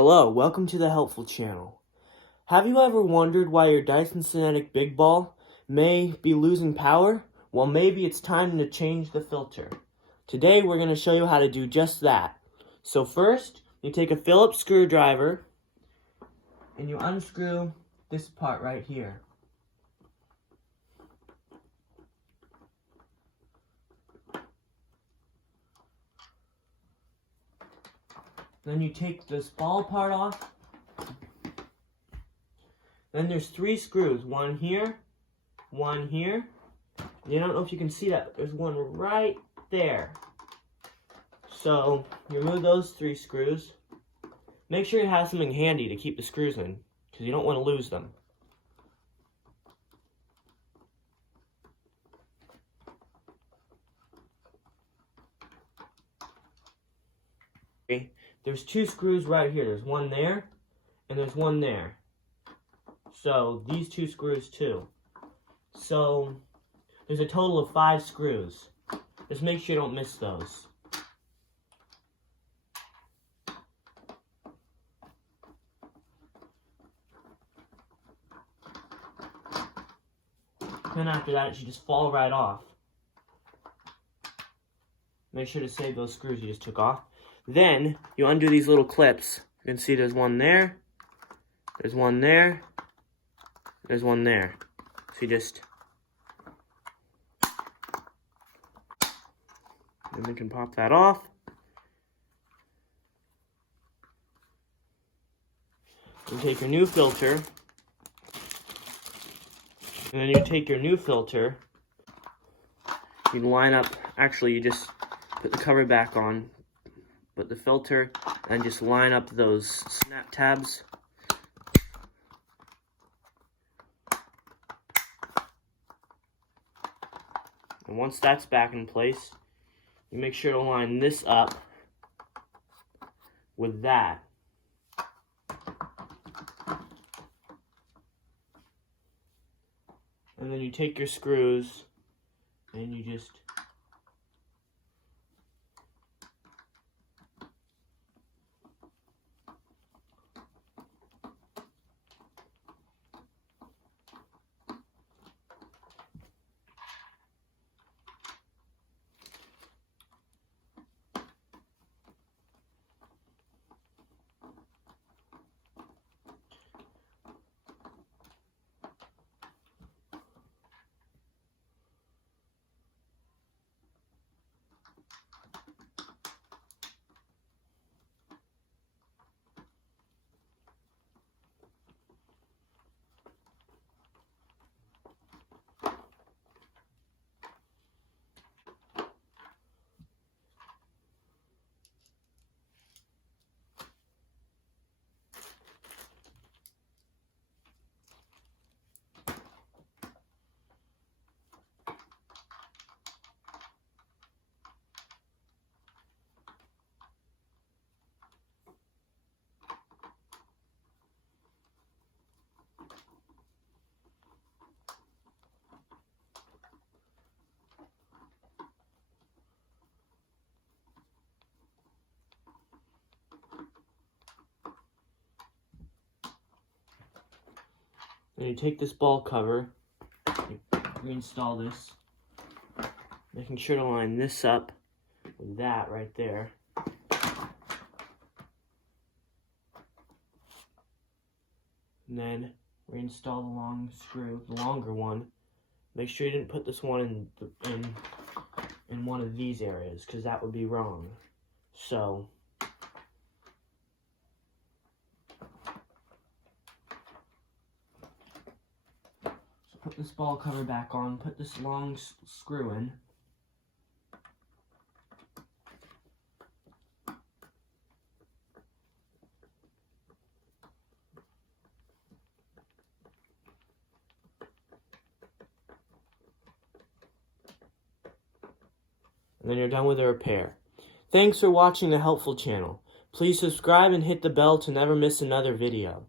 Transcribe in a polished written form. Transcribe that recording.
Hello, welcome to the Helpful Channel. Have you ever wondered why your Dyson Cinetic Big Ball may be losing power? Well, maybe it's time to change the filter. Today we're going to show you how to do just that. So first, you take a Phillips screwdriver and you unscrew this part right here. Then you take this ball part off. Then there's 3 screws, one here. You don't know if you can see that, but there's one right there. So you remove those 3 screws. Make sure you have something handy to keep the screws in, because you don't want to lose them. Okay. There's 2 screws right here. There's one there, and there's one there. So these 2 screws too. So there's a total of 5 screws. Just make sure you don't miss those. Then after that, it should just fall right off. Make sure to save those screws you just took off. Then you undo these little clips. You can see there's one there, there's one there, there's one there. So you just, and we can pop that off. You take your new filter, and then you take your new filter, you line up, actually you just put the cover back on, put the filter, and just line up those snap tabs. And once that's back in place, you make sure to line this up with that. And then you take your screws and you just and you take this ball cover, you reinstall this, making sure to line this up with that right there. And then reinstall the long screw, the longer one. Make sure you didn't put this one in one of these areas, because that would be wrong. So put this ball cover back on, put this long screw in. And then you're done with the repair. Thanks for watching the Helpful Channel. Please subscribe and hit the bell to never miss another video.